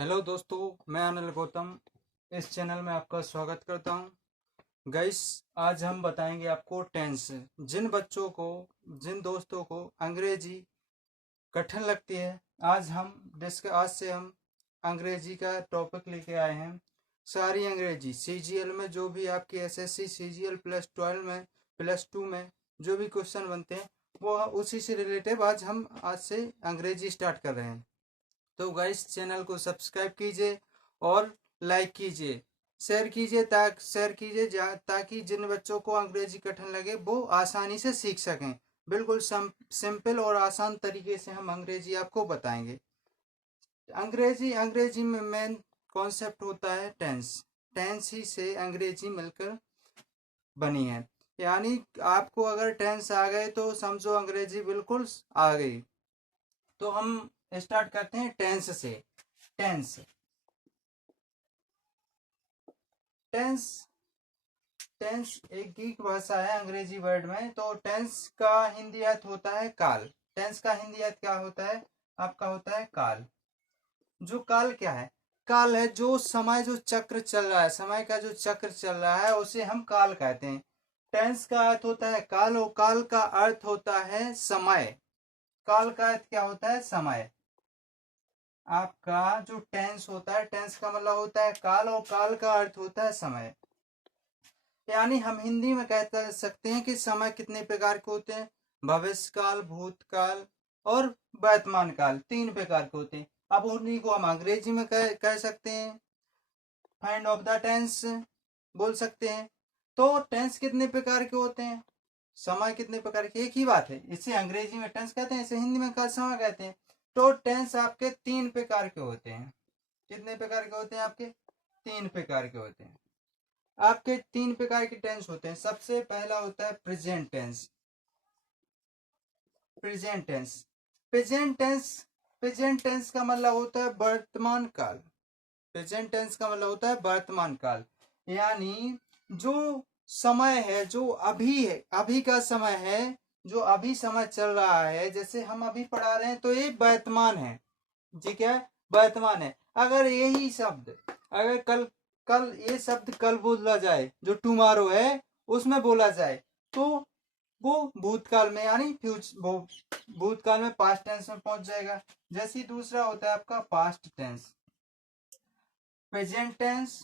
Hello दोस्तों, मैं अनिल गौतम इस चैनल में आपका स्वागत करता हूं। गाइस, आज हम बताएंगे आपको टेंस। जिन दोस्तों को अंग्रेजी कठिन लगती है, आज से हम अंग्रेजी का टॉपिक लेके आए हैं। सारी अंग्रेजी सीजीएल में जो भी आपकी एसएससी सीजीएल +12 में +2 में जो भी क्वेश्चन बनते हैं वो उसी से रिलेटेड आज से अंग्रेजी स्टार्ट कर रहे हैं। तो गाइस, चैनल को सब्सक्राइब कीजिए और लाइक कीजिए, शेयर कीजिए ताकि जिन बच्चों को अंग्रेजी कठिन लगे वो आसानी से सीख सकें। बिल्कुल सिंपल और आसान तरीके से हम अंग्रेजी आपको बताएंगे। अंग्रेजी में मेन कॉन्सेप्ट होता है टेंस। टेंस ही से अंग्रेजी मिलकर बनी है। यानी आपको अगर टेंस आ गए तो समझो अंग्रेजी बिल्कुल आ गई। तो हम स्टार्ट करते हैं टेंस से। टेंस टेंस टेंस एक ग्रीक भाषा है अंग्रेजी वर्ड में। तो टेंस का हिंदी अर्थ होता है काल। टेंस का हिंदी अर्थ क्या होता है? आपका होता है काल। जो काल क्या है? काल है जो समय, जो चक्र चल रहा है, समय का जो चक्र चल रहा है उसे हम काल कहते हैं। टेंस का अर्थ होता है काल और काल का अर्थ होता है समय। काल का अर्थ क्या होता है? समय। आपका जो टेंस होता है, टेंस का मतलब होता है काल और काल का अर्थ होता है समय। यानी हम हिंदी में कह सकते हैं कि समय कितने प्रकार के होते हैं? भविष्य काल, भूतकाल और वर्तमान काल, 3 प्रकार के होते हैं। अब उन्हीं को हम अंग्रेजी में कह सकते हैं, फाइंड ऑफ द टेंस बोल सकते हैं। तो टेंस कितने प्रकार के होते हैं? समय कितने प्रकार के? एक ही बात है। इसे अंग्रेजी में टेंस कहते हैं, इसे हिंदी में समय कहते हैं। तो टेंस आपके 3 प्रकार के होते हैं। कितने प्रकार के होते हैं? आपके 3 प्रकार के होते हैं। आपके 3 प्रकार के टेंस होते हैं। सबसे पहला होता है present tense. Present tense present tense present tense का मतलब होता है वर्तमान काल। प्रेजेंट टेंस का मतलब होता है वर्तमान काल। यानी जो समय है, जो अभी है, अभी का समय है, जो अभी समय चल रहा है, जैसे हम अभी पढ़ा रहे हैं तो ये वर्तमान है। जी, क्या है? वर्तमान है। अगर यही शब्द, अगर कल कल ये शब्द कल बोला जाए, जो टुमारो है उसमें बोला जाए, तो वो भूतकाल में, यानी वो भूतकाल में पास्ट टेंस में पहुंच जाएगा। जैसे दूसरा होता है आपका past tense, present tense,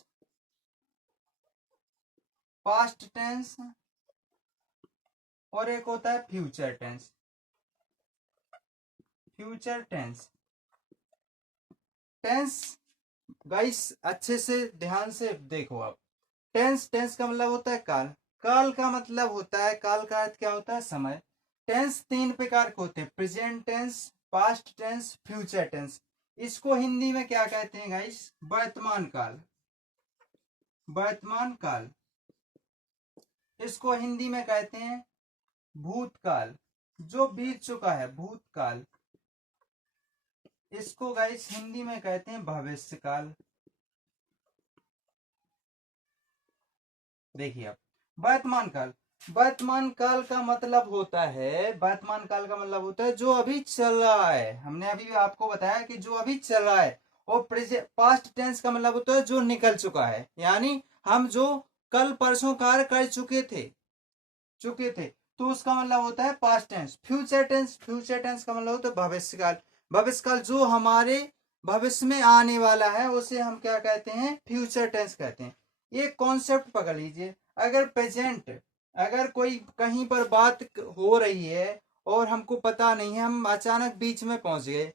past tense और एक होता है future tense. Future tense tense guys, अच्छे से ध्यान से देखो आप। टेंस टेंस का मतलब होता है काल। काल का मतलब होता है, काल का अर्थ क्या होता है? समय। टेंस 3 प्रकार के होते हैं, present tense, past tense, future tense. इसको हिंदी में क्या कहते हैं गाइस? वर्तमान काल। वर्तमान काल। इसको हिंदी में कहते हैं भूतकाल, जो बीत चुका है, भूतकाल। इसको गाइस हिंदी में कहते हैं भविष्य काल। देखिए आप, वर्तमान काल। वर्तमान काल का मतलब होता है जो अभी चल रहा है। हमने अभी आपको बताया कि जो अभी चल रहा है। और पास्ट टेंस का मतलब होता है जो निकल चुका है, यानी हम जो कल परसों कार्य कर चुके थे, तो उसका मतलब होता है पास्ट टेंस। फ्यूचर टेंस का मतलब होता है भविष्य काल। भविष्य काल जो हमारे भविष्य में आने वाला है उसे हम क्या कहते हैं? फ्यूचर टेंस कहते हैं। ये कॉन्सेप्ट पकड़ लीजिए। अगर कोई कहीं पर बात हो रही है और हमको पता नहीं है, हम अचानक बीच में पहुंच गए,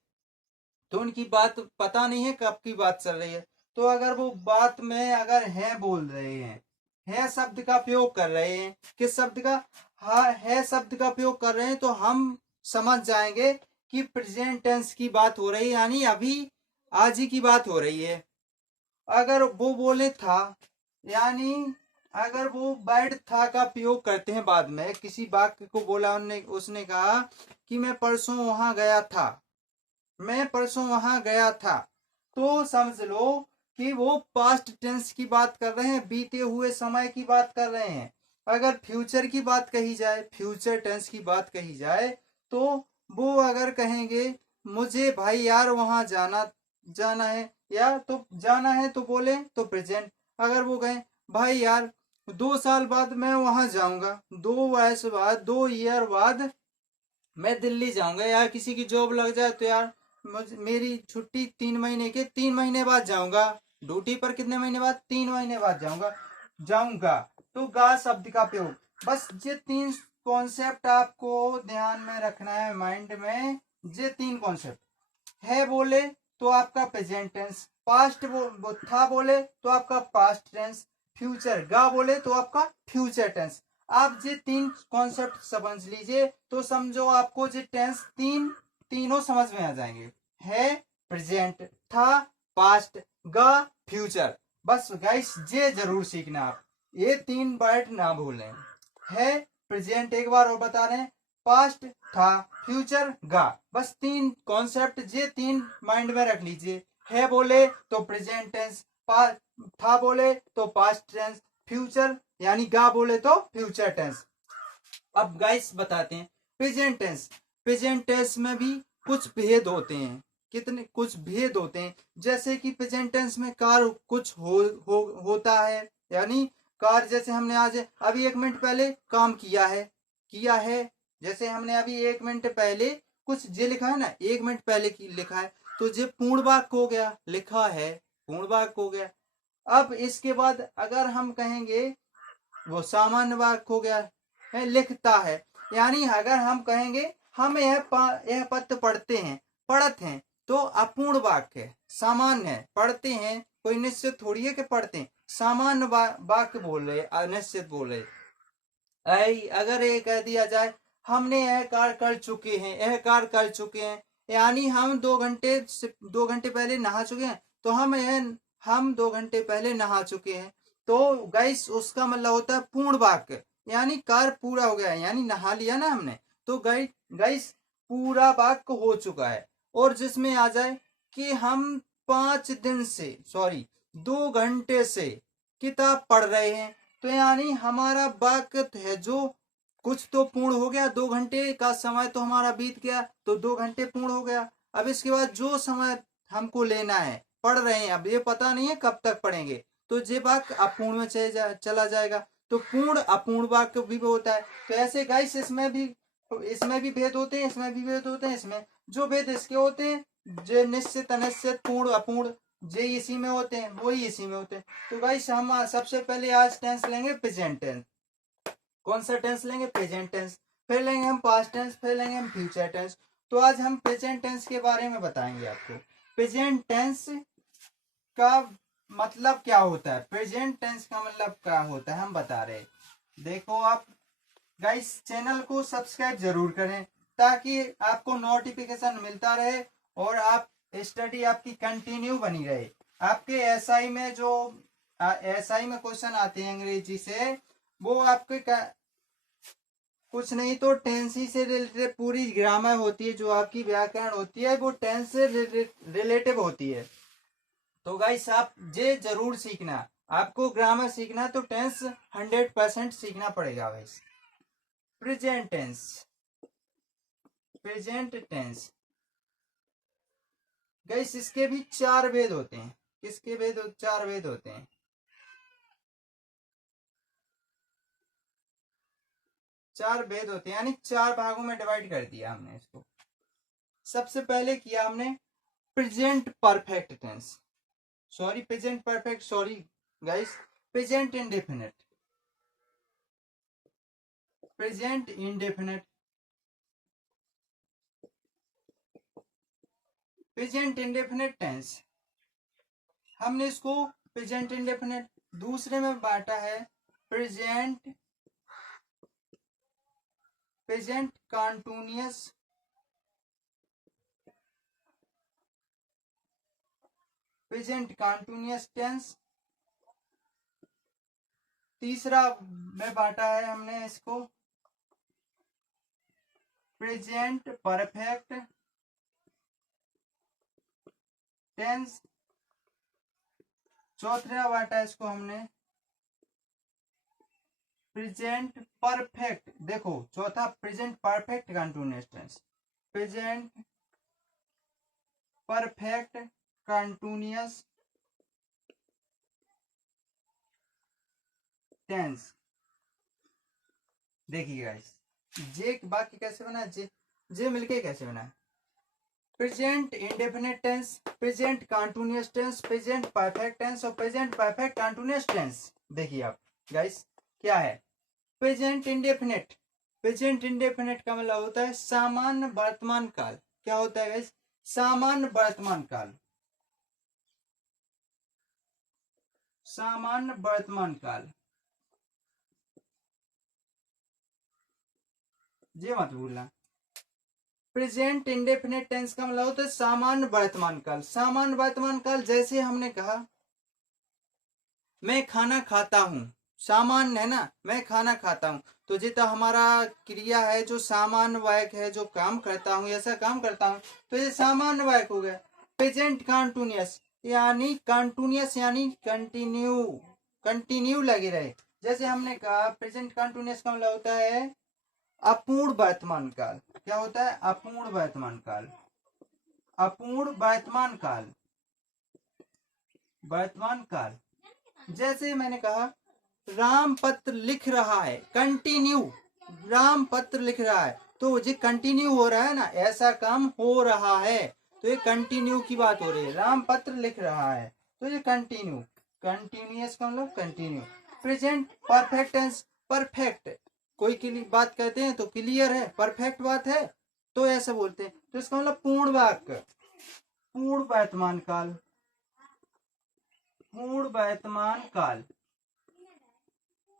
तो उनकी बात पता नहीं है कब की बात चल रही है, तो अगर वो बात में अगर है बोल रहे हैं, है शब्द का प्रयोग कर रहे हैं, किस शब्द का? हाँ, है शब्द का प्रयोग कर रहे हैं, तो हम समझ जाएंगे कि प्रेजेंट टेंस की बात हो रही है, यानी अभी आज ही की बात हो रही है। अगर वो बोले था, यानी अगर वो बैड था का प्रयोग करते हैं बाद में, किसी वाक्य को बोला, उसने कहा कि मैं परसों वहां गया था, तो समझ लो कि वो पास्ट टेंस की बात कर रहे हैं, बीते हुए समय की बात कर रहे हैं। अगर फ्यूचर की बात कही जाए, फ्यूचर टेंस की बात कही जाए, तो वो अगर कहेंगे मुझे भाई यार वहां जाना है, या तो जाना है तो बोले तो प्रेजेंट। अगर वो कहें भाई यार 2 साल बाद मैं वहां जाऊंगा, 2 वर्ष बाद, 2 ईयर बाद मैं दिल्ली जाऊंगा, यार किसी की जॉब लग जाए तो यार मेरी छुट्टी 3 महीने के 3 महीने बाद जाऊंगा, ड्यूटी पर कितने महीने बाद, 3 महीने बाद जाऊंगा जाऊंगा। तो गा शब्द का प्रयोग, बस ये 3 कॉन्सेप्ट आपको ध्यान में रखना है माइंड में। ये 3 कॉन्सेप्ट है बोले तो आपका प्रेजेंट टेंस, पास्ट था बोले तो आपका पास्ट टेंस, फ्यूचर गा बोले तो आपका फ्यूचर टेंस। आप ये 3 कॉन्सेप्ट समझ लीजिए तो समझो आपको ये टेंस तीनों समझ में आ जाएंगे। है, प्रेजेंट, था, पास्ट, गा, फ्यूचर। बस गाइस ये जरूर सीखना आप, ये 3 वर्ड ना भूलें। है, प्रेजेंट एक बार और बता रहे हैं, पास्ट, था, फ्यूचर, गा। बस 3 कॉन्सेप्ट, ये 3 माइंड में रख लीजिए। है बोले तो प्रेजेंट टेंस, था बोले तो पास्ट टेंस, फ्यूचर यानी गा बोले तो फ्यूचर टेंस। अब गाइस बताते हैं प्रेजेंट टेंस। प्रेजेंट टेंस में भी कुछ भेद होते हैं, कितने कुछ भेद होते हैं। जैसे कि प्रेजेंट टेंस में कार कुछ होता है, यानी कार जैसे हमने आज अभी 1 मिनट पहले काम किया है। जैसे हमने अभी 1 मिनट पहले कुछ जे लिखा है ना, 1 मिनट पहले की लिखा है तो जे पूर्ण वाक्य हो गया, लिखा है पूर्ण वाक्य हो गया। अब इसके बाद अगर हम कहेंगे वो सामान्य वाक्य हो गया है, लिखता है। यानी अगर हम कहेंगे हम यह पत्र पढ़ते हैं, पढ़त हैं, तो अपूर्ण वाक्य है, सामान्य है। पढ़ते हैं कोई निश्चित थोड़ी है कि पढ़ते हैं, सामान्य वाक्य बोल रहे, अनिश्चित बोल रहे। अगर ये कह दिया जाए हमने यह कार्य कर चुके हैं, यह कार्य कर चुके हैं, यानी हम 2 घंटे पहले नहा चुके हैं, तो हम 2 घंटे पहले नहा चुके हैं। तो गाइस उसका मतलब होता है पूर्ण वाक्य, यानी कार्य पूरा हो गया है, यानी नहा लिया ना हमने, तो गाइस पूरा वाक्य हो चुका है। और जिसमें आ जाए कि हम 5 दिन से, सॉरी 2 घंटे से किताब पढ़ रहे हैं, तो यानी हमारा वाक्य है जो कुछ तो पूर्ण हो गया, 2 घंटे का समय तो हमारा बीत गया, तो 2 घंटे पूर्ण हो गया। अब इसके बाद जो समय हमको लेना है, पढ़ रहे हैं, अब ये पता नहीं है कब तक पढ़ेंगे, तो ये वाक्य अपूर्ण में चला जाएगा। तो पूर्ण अपूर्ण वाक्य भी होता है। तो ऐसे गाइस इसमें भी भेद होते हैं, इसमें भी भेद होते हैं। इसमें जो भेद इसके होते हैं, जो निश्चित अनिश्चित पूर्ण अपूर्ण, जे इसी में होते हैं, वही इसी में होते हैं। तो गाइस हम सबसे पहले आज टेंस लेंगे प्रेजेंट टेंस। कौन सा टेंस लेंगे? Present tense. फिर लेंगे हम पास्ट टेंस, फिर लेंगे हम फ्यूचर टेंस। तो आज हम प्रेजेंट टेंस के बारे में बताएंगे आपको। प्रेजेंट टेंस का मतलब क्या होता है, प्रेजेंट टेंस का मतलब क्या होता है हम बता रहे। देखो आप गाइस चैनल को सब्सक्राइब जरूर करें ताकि आपको नोटिफिकेशन मिलता रहे और आप स्टडी आपकी कंटिन्यू बनी रहे। आपके एसआई में जो एसआई में क्वेश्चन आते हैं अंग्रेजी से, वो आपके कुछ नहीं तो टेंस ही से रिलेटेड पूरी ग्रामर होती है, जो आपकी व्याकरण होती है वो टेंस से रिलेटिव होती है। तो गाइस आप ये जरूर सीखना, आपको ग्रामर सीखना तो टेंस 100% सीखना पड़ेगा guys. Present tense, present tense guys इसके भी 4 भेद होते हैं। किसके भेद? 4 भेद होते हैं। 4 भेद होते हैं, यानी 4 भागों में डिवाइड कर दिया हमने इसको। सबसे पहले किया हमने present perfect tense, sorry present perfect, sorry guys, present indefinite, present indefinite, present indefinite tense. हमने इसको प्रेजेंट इंडेफिनिट दूसरे में बांटा है present continuous, present continuous tense. तीसरा में बांटा है हमने इसको प्रेजेंट परफेक्ट टेंस। चौथा बांटा है इसको हमने प्रेजेंट परफेक्ट, देखो चौथा present perfect continuous tense, present perfect continuous tense. देखिए गाइस, जे वाक्य कैसे बना, जे मिलके कैसे बना, present indefinite tense, present continuous tense, present perfect tense और प्रेजेंट परफेक्ट कंटीन्यूअस टेंस। देखिए आप गाइस क्या है प्रेजेंट इंडेफिनिट। प्रेजेंट इंडेफिनिट का मतलब होता है सामान्य वर्तमान काल। क्या होता है गाइस, सामान्य वर्तमान काल, सामान्य वर्तमान काल। ये मत भूलना। प्रेजेंट इंडेफिनिट टेंस का मतलब होता है सामान्य वर्तमान काल। सामान्य वर्तमान काल जैसे हमने कहा मैं खाना खाता हूं, सामान्य है ना, मैं खाना खाता हूं, तो जितना हमारा क्रिया है जो सामान्य वायक है, जो काम करता हूं, ऐसा काम करता हूं, तो ये सामान्य वायक हो गया। प्रेजेंट कंटीन्यूअस यानी कंटीन्यूअस यानी कंटिन्यू, कंटिन्यू लगे रहे। जैसे हमने कहा प्रेजेंट कंटीन्यूअस का मतलब होता है अपूर्ण वर्तमान काल। क्या होता है, अपूर्ण वर्तमान काल, अपूर्ण वर्तमान काल, वर्तमान काल। जैसे मैंने कहा राम पत्र लिख रहा है, कंटिन्यू, राम पत्र लिख रहा है, तो ये कंटिन्यू हो रहा है ना, ऐसा काम हो रहा है, तो ये कंटिन्यू की बात हो रही है। राम पत्र लिख रहा है तो ये कंटिन्यू, कंटिन्यूअस का मतलब continue. Present perfect tense, perfect कोई की बात कहते हैं तो क्लियर है, परफेक्ट बात है तो ऐसा बोलते हैं, तो इसका मतलब पूर्ण वाक्य, पूर्ण वर्तमान काल, पूर्ण वर्तमान काल,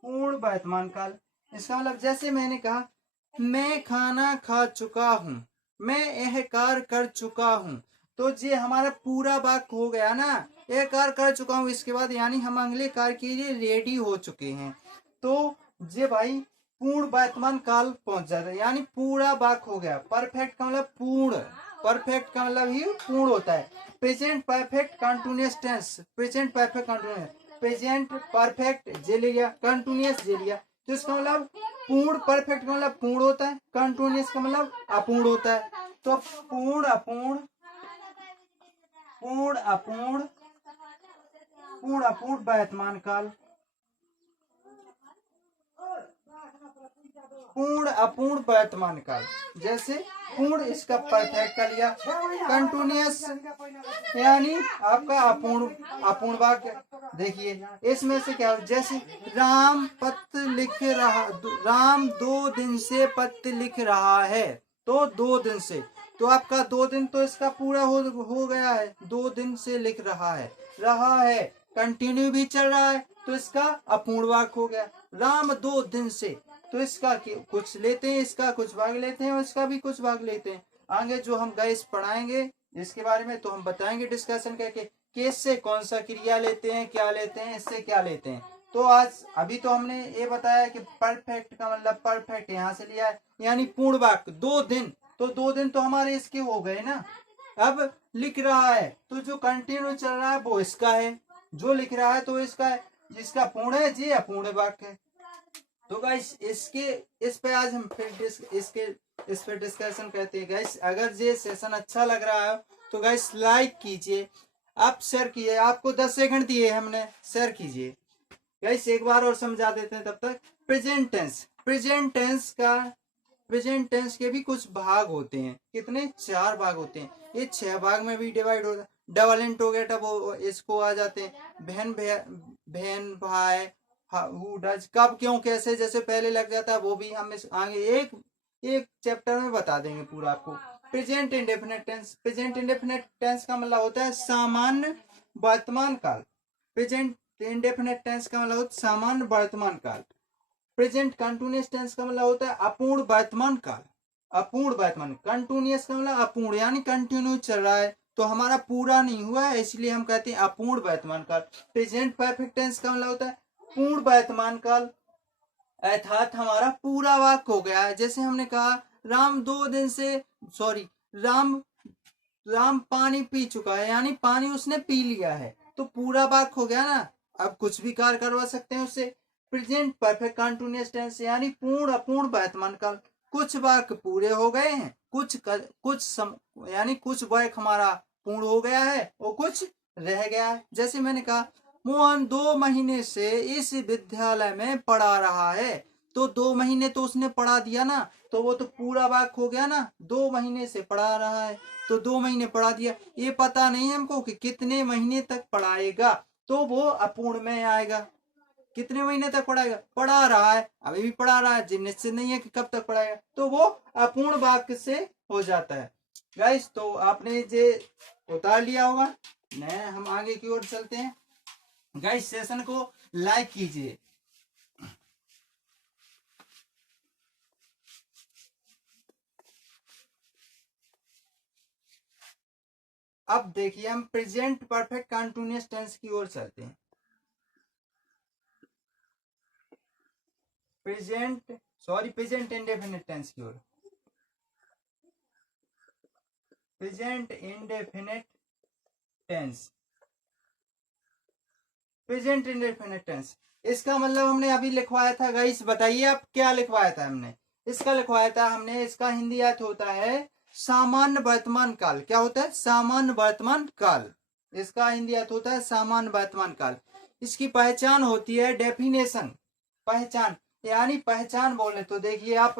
पूर्ण वर्तमान काल। इसका मतलब जैसे मैंने कहा मैं खाना खा चुका हूं, मैं यह कार्य कर चुका हूं, तो ये हमारा पूरा वाक्य हो गया ना, यह कार्य कर चुका हूं, इसके बाद यानी हम अगले कार्य के लिए रेडी हो चुके हैं, तो ये भाई पूर्ण वर्तमान काल पहुंच जाता है, यानी पूरा वाक्य हो गया। परफेक्ट का मतलब पूर्ण, परफेक्ट का मतलब ही पूर्ण होता है। Present perfect continuous tense, present perfect continuous, present perfect जे लिया, कंटिन्यूअस जे लिया, तो इसका मतलब पूर्ण, परफेक्ट का मतलब पूर्ण होता है, कंटिन्यूअस का मतलब अपूर्ण होता है। तो पूर्ण अपूर्ण, पूर्ण अपूर्ण, पूर्ण अपूर्ण वर्तमान काल, पूर्ण अपूर्ण वर्तमान काल। जैसे पूर्ण इसका परफेक्ट का लिया, कंटिन्यूअस यानी आपका अपूर्ण, अपूर्ण वाक्य। देखिए इसमें से क्या हो, जैसे राम पत्र लिख रहा, राम 2 दिन से पत्र लिख रहा है, तो 2 दिन से, तो आपका 2 दिन तो इसका पूरा हो गया है, 2 दिन से लिख रहा है कंटिन्यू भी चल रहा है, तो इसका अपूर्ण वाक्य हो गया। राम 2 दिन से, तो इसका कुछ लेते हैं, इसका कुछ भाग लेते हैं और इसका भी कुछ भाग लेते हैं। आगे जो हम गाइस पढ़ाएंगे इसके बारे में तो हम बताएंगे डिस्कशन करके कि इससे कौन सा क्रिया लेते हैं, क्या लेते हैं, इससे क्या लेते हैं। तो आज अभी तो हमने ये बताया कि परफेक्ट का मतलब परफेक्ट यहाँ से लिया है, यानी पूर्ण वाक्य 2 दिन, तो 2 दिन तो हमारे इसके हो गए ना। अब लिख रहा है तो जो कंटिन्यू चल रहा है वो इसका है, जो लिख रहा है तो इसका है, जिसका पूर्ण है जी अपूर्ण वाक्य है। तो गाइस इसके इस पे आज हम फिर इस पे डिस्कशन करते हैं। गाइस अगर ये सेशन अच्छा लग रहा है तो गाइस लाइक कीजिए, आप शेयर कीजिए, आपको 10 सेकंड दिए हमने, शेयर कीजिए। गाइस एक बार और समझा देते हैं तब तक। प्रेजेंट टेंस, प्रेजेंट टेंस का, प्रेजेंट टेंस के भी कुछ भाग होते हैं, कितने, 4 भाग होते हैं, ये 6 भाग में भी डिवाइड होता है। डबल इंटरोगेटिव वो इसको आ जाते हैं, बहन बहन भाई, हु डज, कब क्यों कैसे, जैसे पहले लग जाता है वो भी हम आगे एक एक चैप्टर में बता देंगे पूरा आपको। Present indefinite tense, present indefinite tense का मतलब होता है सामान्य वर्तमान काल। प्रेजेंट इंडेफिनिट टेंस का मतलब होता है सामान्य वर्तमान काल। प्रेजेंट कंटिन्यूअस टेंस का मतलब होता है अपूर्ण वर्तमान काल, अपूर्ण वर्तमान। कंटिन्यूअस का मतलब अपूर्ण यानी कंटिन्यू चल रहा है, तो हमारा पूरा नहीं हुआ है इसलिए हम कहते हैं अपूर्ण वर्तमान काल। प्रेजेंट परफेक्ट टेंस का मतलब होता है पूर्ण वर्तमान काल, अर्थात हमारा पूरा वाक्य हो गया है। जैसे हमने कहा राम 2 दिन से, सॉरी, राम राम पानी पी चुका है, यानी पानी उसने पी लिया है, तो पूरा वाक्य हो गया ना, अब कुछ भी कार्य करवा सकते हैं उससे। प्रेजेंट परफेक्ट कंटिन्यूअस टेंस यानी पूर्ण अपूर्ण वर्तमान काल, कुछ वाक्य पूरे हो गए हैं, यानी कुछ वाक्य हमारा पूर्ण हो गया है और कुछ रह गया है। जैसे मैंने कहा मोहन 2 महीने से इस विद्यालय में पढ़ा रहा है। तो 2 महीने तो उसने पढ़ा दिया ना, तो वो तो पूरा वाक्य हो गया ना। 2 महीने से पढ़ा रहा है तो 2 महीने पढ़ा दिया। ये पता नहीं है हमको कि कितने महीने तक पढ़ाएगा, तो वो अपूर्ण में आएगा। कितने महीने तक पढ़ाएगा, पढ़ा रहा है, अभी भी पढ़ा रहा है, जिन निश्चित नहीं है कि कब तक पढ़ाएगा, तो वो अपूर्ण वाक्य से हो जाता है। गाइस तो आपने ये उतार लिया होगा। मैं हम आगे की ओर चलते हैं। गाइस सेशन को लाइक कीजिए। अब देखिए हम प्रेजेंट परफेक्ट कंटीन्यूअस टेंस की ओर चलते हैं। प्रेजेंट इंडेफिनिट टेंस की ओर। Present indefinite tense. Present indefinite tense, इसका मतलब हमने अभी लिखवाया था। गाइस बताइए आप क्या लिखवाया था हमने। इसका लिखवाया था हमने, इसका हिंदी अर्थ होता है सामान्य वर्तमान काल। क्या होता है, सामान्य वर्तमान काल। इसका हिंदी अर्थ होता है सामान्य वर्तमान काल। इसकी पहचान होती है डेफिनेशन। पहचान यानी पहचान बोले तो देखिए आप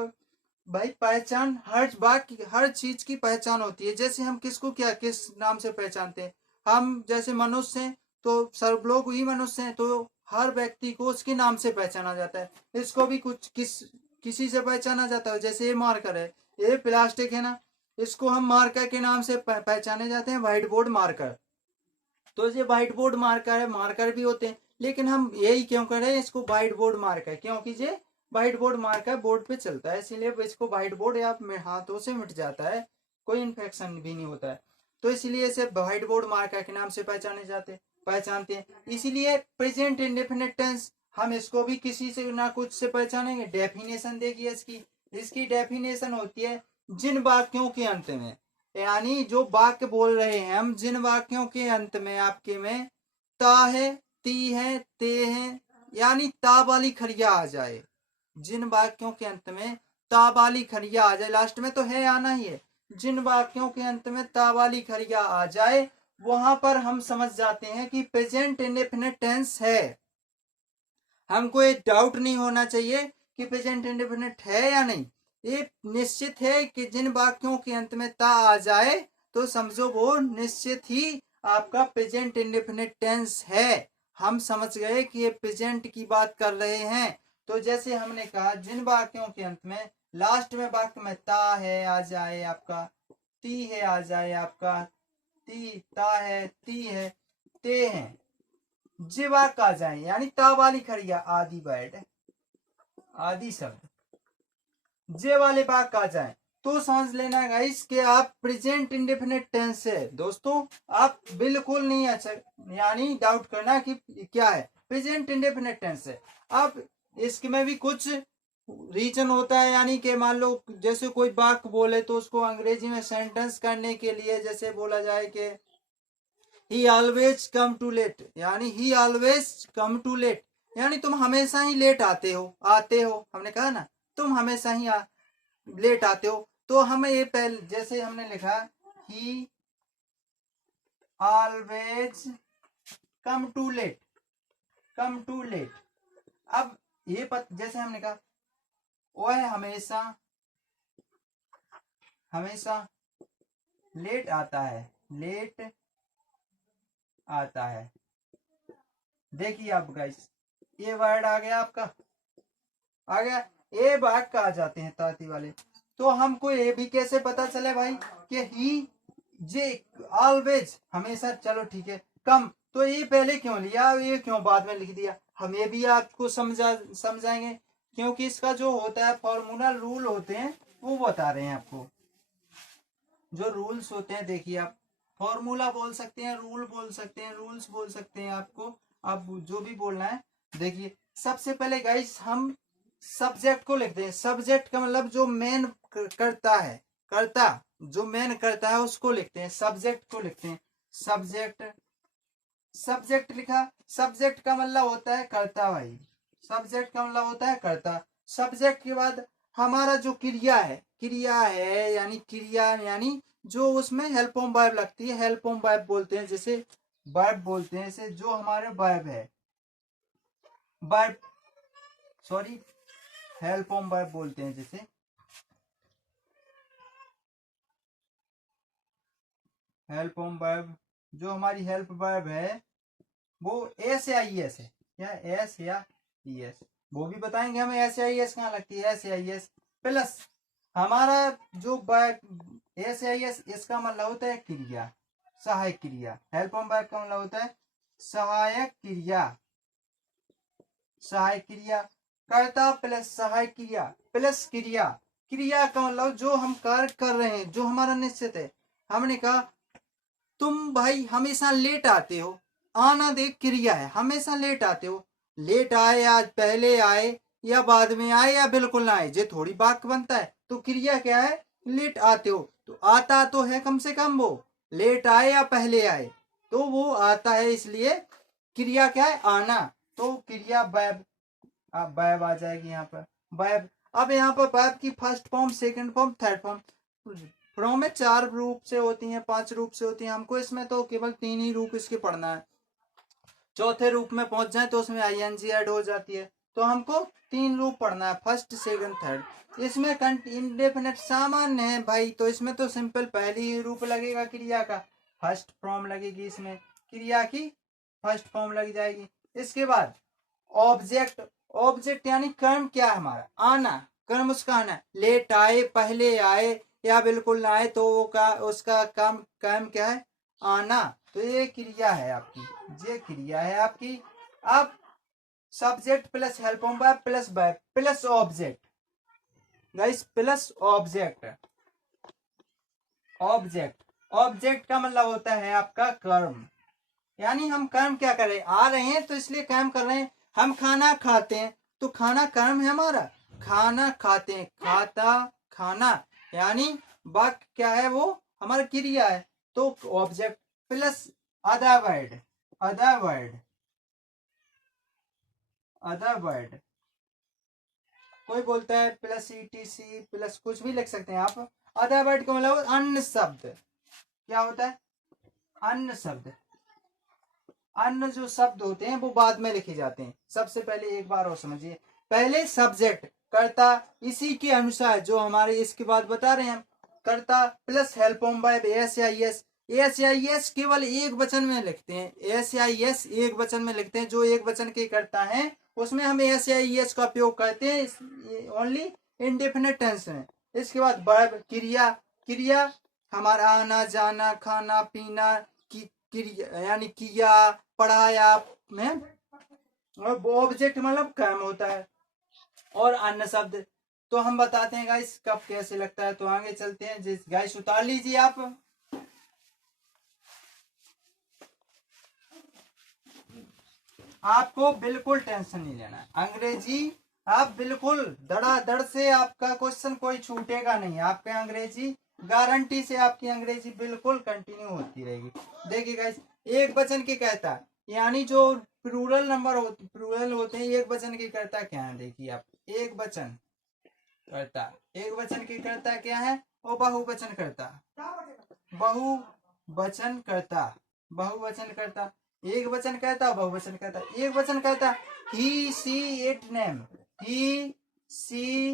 भाई, पहचान हर बात की, हर चीज की पहचान होती है। जैसे हम किसको क्या किस नाम से पहचानते हैं, हम जैसे मनुष्य हैं तो सब लोग ही मनुष्य हैं, तो हर व्यक्ति को उसके नाम से पहचाना जाता है। इसको भी कुछ किसी से पहचाना जाता है। जैसे ये मार्कर है, ये प्लास्टिक है ना, इसको हम मार्कर के नाम से पहचाने जाते हैं, व्हाइट बोर्ड मार्कर। तो ये व्हाइट बोर्ड मार्कर है, मार्कर भी होते हैं, लेकिन हम यही क्यों करें इसको व्हाइट बोर्ड मार्कर, क्योंकि ये व्हाइट बोर्ड मार्कर बोर्ड पे चलता है, इसीलिए इसको व्हाइट बोर्ड या हाथों से मिट जाता है, कोई इन्फेक्शन भी नहीं होता है। तो इसलिए इसे व्हाइट बोर्ड मार्कर के नाम से पहचानते हैं। इसीलिए प्रेजेंट इंडेफिनिट टेंस हम इसको भी किसी से ना कुछ से पहचानेंगे। डेफिनेशन देखिए इसकी। इसकी डेफिनेशन होती है जिन वाक्यों के अंत में, यानी जो वाक्य बोल रहे हैं हम, जिन वाक्यों के अंत में आपके में ता है, ती है, ते है, यानी ता वाली खरिया आ जाए। जिन वाक्यों के अंत में ता वाली खरिया आ जाए, लास्ट में तो है आना ही है। जिन वाक्यों के अंत में ता वाली खरिया आ जाए, वहां पर हम समझ जाते हैं कि प्रेजेंट इंडेफिनिट टेंस है। हमको ये डाउट नहीं होना चाहिए कि प्रेजेंट इंडेफिनिट है या नहीं। ये निश्चित है कि जिन वाक्यों के अंत में ता आ जाए तो समझो वो निश्चित ही आपका प्रेजेंट इंडेफिनिट टेंस है। हम समझ गए कि ये प्रेजेंट की बात कर रहे हैं। तो जैसे हमने कहा जिन वाक्यों के अंत में लास्ट में वाक्य में ता है आ जाए आपका, ती है आ जाए आपका, ती ता है, ती है, ते है, जे वाक्य आ जाए, यानी ता वाली खड़िया आदि वर्ड, आदि शब्द जे वाले वाक्य आ जाए, तो समझ लेना गाइस कि आप प्रेजेंट इंडेफिनिट टेंस है। दोस्तों आप बिल्कुल नहीं अच्छा यानी डाउट करना कि क्या है, प्रेजेंट इंडेफिनिट टेंस है। अब इसमें भी कुछ रीजन होता है, यानी कि मान लो जैसे कोई वाक्य बोले तो उसको अंग्रेजी में सेंटेंस करने के लिए जैसे बोला जाए कि he always come to late, यानी he always come to late, यानी तुम हमेशा ही लेट आते हो। हमने कहा ना तुम हमेशा ही लेट आते हो। तो हमें ये पहले जैसे हमने लिखा ही always come to late, come to late. अब ये जैसे हमने कहा वह हमेशा हमेशा लेट आता है, लेट आता है। देखिए आप गाइस, ये वर्ड आ गया आपका, आ गया। ए वाक्य आ जाते हैं ताती वाले। तो हमको ये भी कैसे पता चले भाई कि ही जे ऑलवेज हमेशा, चलो ठीक है, कम तो ये पहले क्यों लिया, ये क्यों बाद में लिख दिया, हम ये भी आपको समझाएंगे। क्योंकि इसका जो होता है फॉर्मूला रूल होते हैं वो बता रहे हैं आपको। जो रूल्स होते हैं देखिए आप, फॉर्मूला बोल सकते हैं, रूल बोल सकते हैं, रूल्स बोल सकते हैं, आपको आप जो भी बोलना है। देखिए सबसे पहले गाइस हम सब्जेक्ट को लिखते हैं। सब्जेक्ट का मतलब जो मेन करता है, करता जो मेन करता है उसको लिखते हैं, सब्जेक्ट को लिखते हैं। सब्जेक्ट, सब्जेक्ट लिखा, सब्जेक्ट का मतलब होता है कर्ता भाई, सब्जेक्ट का मतलब होता है कर्ता। सब्जेक्ट के बाद हमारा जो क्रिया है यानी क्रिया यानी जो उसमें हेल्प ऑफ वर्ब लगती है, हेल्प ऑफ वर्ब बोलते हैं। जैसे वर्ब बोलते हैं इसे, जो हमारे वर्ब है, verb sorry help form verb बोलते हैं जैसे। हेल्प फॉर्म वर्ब, जो हमारी हेल्प वर्ब है वो एस या ई एस है, क्या एस या ई एस, वो भी बताएंगे हमें एस या ई एस कहाँ लगती है। एस या ई एस प्लस हमारा जो एस या ई एस, इसका मतलब होता है क्रिया, सहायक क्रिया। हेल्प फॉर्म वर्ब का मतलब होता है सहायक क्रिया, सहायक क्रिया, कर्ता प्लस सहायक क्रिया प्लस क्रिया। क्रिया का मतलब जो हम कार्य कर रहे हैं, जो हमारा निश्चित है। हमने कहा तुम भाई हमेशा लेट आते हो, आना देख क्रिया है, हमेशा लेट आते हो। लेट आए या पहले आए या बाद में आए या बिल्कुल ना आए, ये थोड़ी वाक्य बनता है। तो क्रिया क्या है, लेट आते हो, तो आता तो है कम से कम, वो लेट आए या पहले आए तो वो आता है, इसलिए क्रिया क्या है, आना। तो क्रिया बैब, अब बैब आ जाएगी यहाँ पर, बैब। अब यहाँ पर बैब की first form, second form, third form. Form में 4 रूप से होती हैं, 5 रूप से होती हैं, हमको इसमें तो केवल 3 ही रूप इसके पढ़ना है। चौथे रूप में पहुंच जाए तो उसमें आईएनजी ऐड हो जाती है, तो हमको 3 रूप पढ़ना है, फर्स्ट सेकंड थर्ड। इसमें इंडेफिनेट सामान्य है भाई, तो इसमें तो सिंपल पहली ही रूप लगेगा क्रिया का, फर्स्ट फॉर्म लगेगी, इसमें क्रिया की फर्स्ट फॉर्म लग जाएगी। इसके बाद ऑब्जेक्ट, ऑब्जेक्ट यानी कर्म क्या है हमारा, आना, कर्म उसका आना। लेट आए, पहले आए या बिल्कुल ना आए तो वो का उसका काम कर्म क्या है, आना। तो ये क्रिया है आपकी, ये क्रिया है आपकी। अब subject plus help verb plus verb plus object, guys plus object. Object, object का मतलब होता है आपका कर्म, यानी हम कर्म क्या कर रहे हैं, आ रहे हैं तो इसलिए कर्म कर रहे हैं। हम खाना खाते हैं तो खाना कर्म है हमारा, खाना खाते हैं, खाता खाना, यानी वाक्य क्या है, वो हमारा क्रिया है। तो object plus other word, other word, other word, कोई बोलता है प्लस ईटीसी प्लस कुछ भी लिख सकते हैं आप। अदर वर्ड का मतलब अन्य शब्द, क्या होता है, अन्य शब्द। अन्य जो शब्द होते हैं वो बाद में लिखे जाते हैं। सबसे पहले एक बार और समझिए, पहले सब्जेक्ट कर्ता, इसी के अनुसार जो हमारे इसके बाद बता रहे हैं, कर्ता प्लस हेल्प वर्ब एस या एस। एस या एस केवल एक वचन में लिखते हैं, एस या एस एक वचन में लिखते हैं, जो एक वचन के कर्ता हैं उसमें हम एस या एस का उपयोग करते हैं ओनली इंडेफिनिट टेंस में। इसके बाद वर्ब क्रिया, क्रिया हमारा आना जाना खाना पीना की क्रिया, यानी किया पढ़ाया में। और ऑब्जेक्ट मतलब कर्म होता है। और अन्य शब्द तो हम बताते हैं गाइस कब कैसे लगता है, तो आगे चलते हैं। जिस गाइस उतार लीजिए आप, आपको बिल्कुल टेंशन नहीं लेना है, अंग्रेजी आप बिल्कुल धड़ाधड़ से, आपका क्वेश्चन कोई छूटेगा नहीं, आपके अंग्रेजी गारंटी से आपकी अंग्रेजी बिल्कुल कंटिन्यू होती रहेगी। देखिए गाइस, एक वचन के कहता, यानी जो प्लूरल नंबर होते, प्लूरल होते हैं, एक वचन के कहता क्या है, देखिए आप, एक वचन करता, एक वचन के करता क्या है, वो बहुवचन करता, बहुवचन करता, बहुवचन करता, एक वचन कहता, बहुवचन कहता। एक वचन कहता he see it name, he see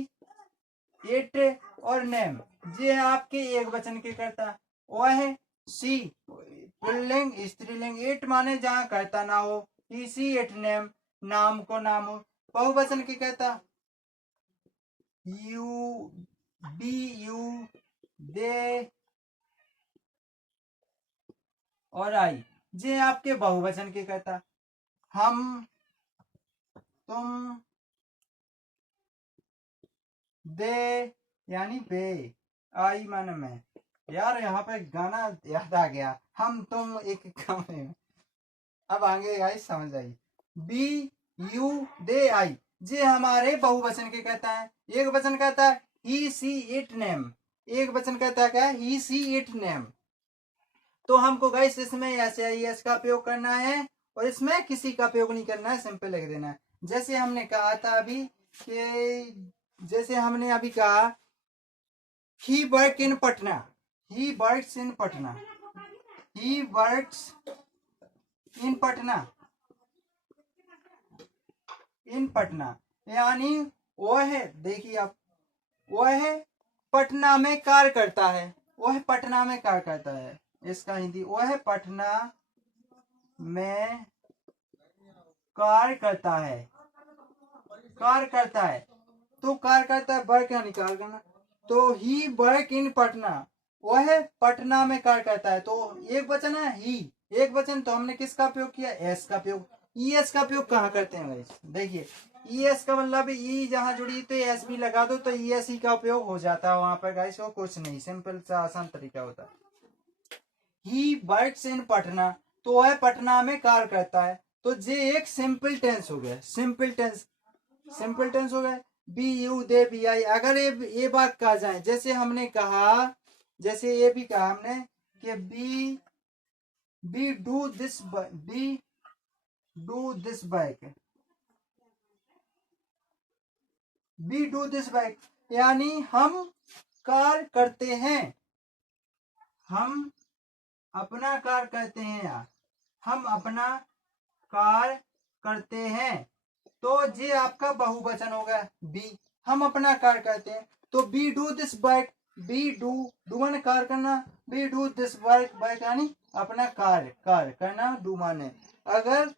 it और नेम, ये आपके एक वचन के करता। वह है सी पुल्लिंग स्त्रीलिंग, इट माने जहां करता ना हो, ही सी इट नेम नाम को नाम हो। बहुवचन के कहता यू बी यू दे और आई, ये आपके बहुवचन के कहता। हम तुम दे यानी बे, आई माने मैं। यार यहाँ पे गाना याद आ गया, हम तुम एक कमरे में। अब आगे आई समझ आई, बी यू दे आई, ये हमारे बहुवचन के कहता है। एक वचन कहता है ही सी इट नेम, एक वचन कहता है क्या, ही सी इट नेम। तो हमको गाइस इसमें एस या एस का प्रयोग करना है, और इसमें किसी का प्रयोग नहीं करना है, सिंपल लिख देना है। जैसे हमने कहा था अभी कि, जैसे हमने अभी कहा he work in Patna, he works in Patna, he works in Patna, in Patna, यानी वह, देखिए आप, वह पटना में कार्य करता है, वह पटना में कार्य करता है। इसका हिंदी, वह पटना में कार्य करता है, कार्य करता है। तो कार्य करता है, वर्क यानी कार्य करना, तो ही वर्क इन पटना, वह पटना में कार्य करता है। तो एक वचन है ही, एक वचन, तो हमने किसका प्रयोग किया, एस का प्रयोग। ई एस का प्रयोग कहाँ करते हैं गाइस, देखिए ई एस का मतलब ई जहां जुड़ी तो एस भी लगा दो तो ई एस ही का उपयोग हो जाता है वहां पर गाइस, वो कुछ नहीं, सिंपल सा आसान तरीका होता है। ही वर्क्स इन पटना, तो वह पटना में कार्य करता है। तो ये एक सिंपल टेंस हो गया, सिंपल टेंस, सिंपल टेंस हो गया। Be you they be I, अगर ये बात कहा जाए, जैसे हमने कहा, जैसे ये भी कहा हमने कि we do this, we do this bike, we do this bike, यानी हम कार्य करते हैं, हम अपना कार्य करते हैं, या हम अपना कार्य करते हैं। तो ये आपका बहुवचन हो गया बी, हम अपना कार्य करते हैं। तो we do this work, we do माने कार्य करना, we do this work, work यानी अपना कार्य, कार्य करना, डू माने। अगर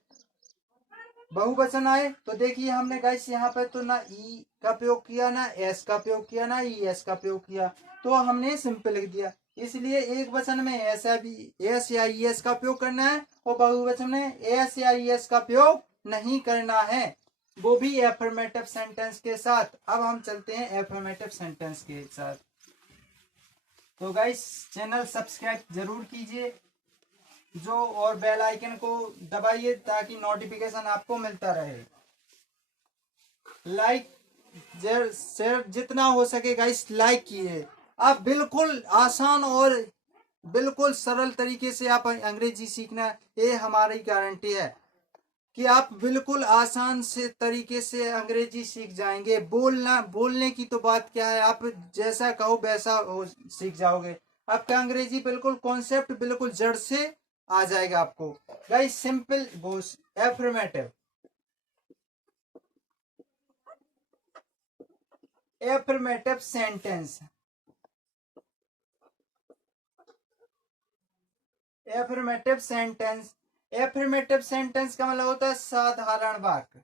बहुवचन आए तो देखिए हमने गाइस यहाँ पर तो ना ई का प्रयोग किया, ना एस का प्रयोग किया, ना ई एस का प्रयोग किया, तो हमने सिंपल लिख दिया। इसलिए एक वचन में ऐसा भी एस या ई एस का प्रयोग करना है, और बहुवचन में एस या ई एस का प्रयोग नहीं करना है, वो भी एफर्मेटिव सेंटेंस के साथ। अब हम चलते हैं एफर्मेटिव सेंटेंस के साथ। तो गाइस चैनल सब्सक्राइब जरूर कीजिए जो, और बेल आइकन को दबाइए ताकि नोटिफिकेशन आपको मिलता रहे। लाइक शेयर जितना हो सके गाइस लाइक कीजिए। आप बिल्कुल आसान और बिल्कुल सरल तरीके से आप अंग्रेजी सीखना, ये हमारी गारंटी है कि आप बिल्कुल आसान से तरीके से अंग्रेजी सीख जाएंगे। बोलने की तो बात क्या है, आप जैसा कहो वैसा सीख जाओगे। आपका अंग्रेजी बिल्कुल कॉन्सेप्ट बिल्कुल जड़ से आ जाएगा आपको। Guys simple affirmative, affirmative sentence, affirmative sentence, affirmative sentence का मतलब होता है साधारण वाक्य,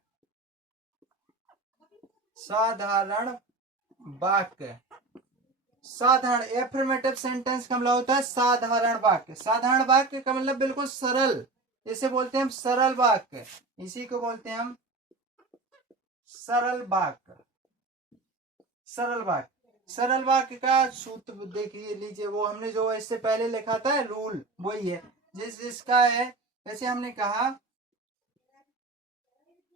साधारण वाक्य, साधारण, एफर्मेटिव सेंटेंस का मतलब होता है साधारण वाक्य। साधारण वाक्य का मतलब बिल्कुल सरल, इसे बोलते हैं हम सरल वाक्य, इसी को बोलते हैं हम सरल वाक्य, सरल वाक्य। सरल वाक्य का सूत्र देखिए लीजिए, वो हमने जो इससे पहले लिखा था रूल, वही है जिसका है। जैसे हमने कहा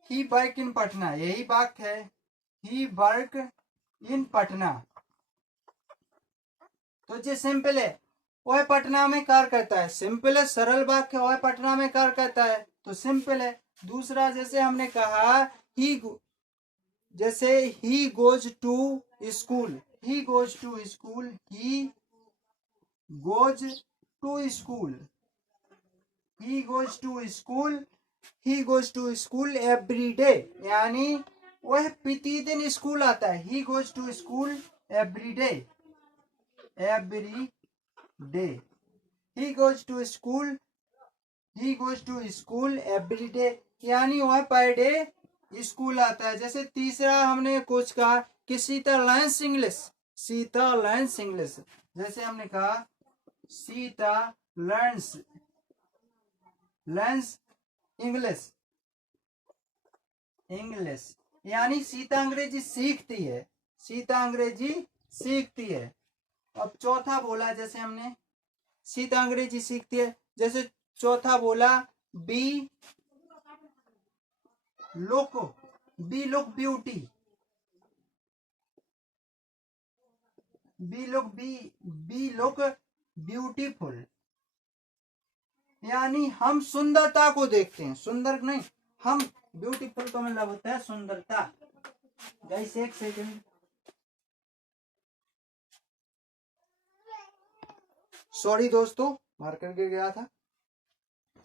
ही वर्क इन पटना, यही वाक्य है, ही वर्क इन पटना, तो ये सिंपल है, वह पटना में कार्य करता है, सिंपल है, सरल वाक्य, वह पटना में कार्य करता है, तो सिंपल है। दूसरा जैसे हमने कहा ही, जैसे he goes to school, he goes to school, he goes to school, he goes to school, he goes to school every day, यानी वह प्रतिदिन स्कूल आता है। He goes to school every day, every day, he goes to school, he goes to school every day, यानी वह पर day school आता है। जैसे तीसरा हमने कुछ कहा कि Sita learns English, Sita learns English, जैसे हमने कहा Sita learns, learns English, English, यानी सीता अंग्रेजी सीखती है, सीता अंग्रेजी सीखती है। अब चौथा बोला जैसे हमने सीता अंग्रेजी सीखती है, जैसे चौथा बोला B look, B look beauty, B look beautiful, यानी हम सुंदरता को देखते हैं, सुंदर नहीं, हम ब्यूटीफुल का मतलब होता है सुंदरता। गाइस एक सेकंड, सॉरी दोस्तों, मार्कर गिर गया था।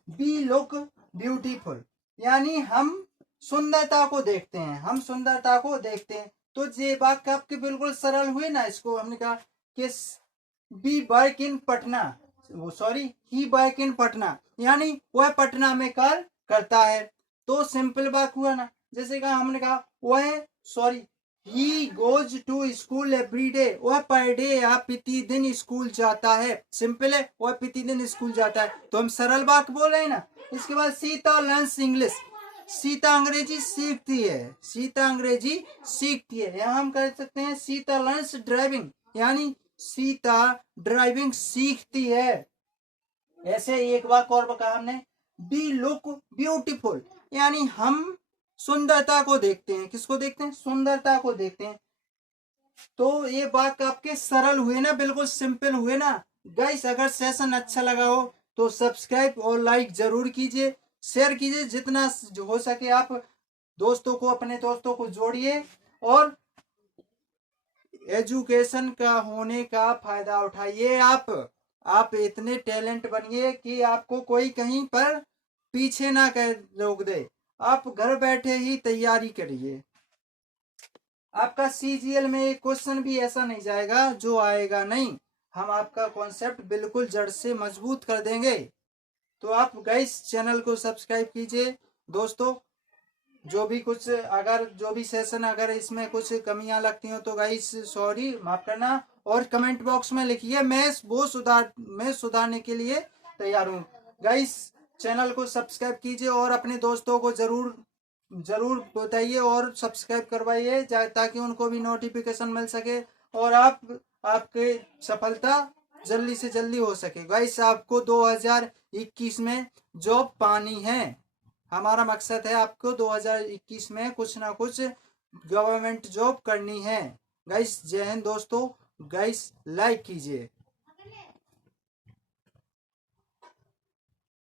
बी लुक ब्यूटीफुल, यानी हम सुंदरता को देखते हैं, हम सुंदरता को देखते हैं। तो ये वाक्य आपके बिल्कुल सरल हुए ना। इसको हमने कहा कि we work in Patna, he work in Patna, यानी वह पटना में कार्य करता है। तो सिंपल वाक्य हुआ ना। जैसे कहा हमने कहा he goes to school every day पर डे या प्रतिदिन स्कूल जाता है। सिंपल है, वह प्रतिदिन स्कूल जाता है, तो हम सरल वाक्य बोल रहे हैं ना। इसके बाद सीता लर्न्स इंग्लिश, सीता अंग्रेजी सीखती है, सीता अंग्रेजी सीखती है। यहाँ हम कह सकते हैं सीता लर्न्स ड्राइविंग, यानी सीता ड्राइविंग सीखती है। ऐसे एक वाक्य और कहा हमने, बी लुक ब्यूटीफुल, यानी हम सुंदरता को देखते हैं। किसको देखते हैं? सुंदरता को देखते हैं। तो ये वाक्य आपके सरल हुए ना, बिल्कुल सिंपल हुए ना। गाइस अगर सेशन अच्छा लगा हो तो सब्सक्राइब और लाइक जरूर कीजिए, शेयर कीजिए, जितना हो सके आप दोस्तों को, अपने दोस्तों को जोड़िए और एजुकेशन का होने का फायदा उठाइए। आप इतने टैलेंट बनिए कि आपको कोई कहीं पर पीछे ना कर रोक दे। आप घर बैठे ही तैयारी करिए। आपका सीजीएल में एक क्वेश्चन भी ऐसा नहीं जाएगा जो आएगा नहीं। हम आपका कॉन्सेप्ट बिल्कुल जड़ से मजबूत कर देंगे। तो आप गाइस चैनल को सब्सक्राइब कीजिए दोस्तों। जो भी सेशन अगर इसमें कुछ कमियां लगती हो तो गाइस सॉरी, माफ करना। और कमेंट बॉक्स में लिखिए, मैं सुधारने के लिए तैयार हूँ। गाइस चैनल को सब्सक्राइब कीजिए और अपने दोस्तों को जरूर बताइए और सब्सक्राइब करवाइए, ताकि उनको भी नोटिफिकेशन मिल सके और आपके सफलता जल्दी से जल्दी हो सके। गाइस आपको 2021 में जॉब पानी है। हमारा मकसद है आपको 2021 में कुछ ना कुछ गवर्नमेंट जॉब करनी है। गाइस जय हिंद दोस्तों। गाइस लाइक कीजिए।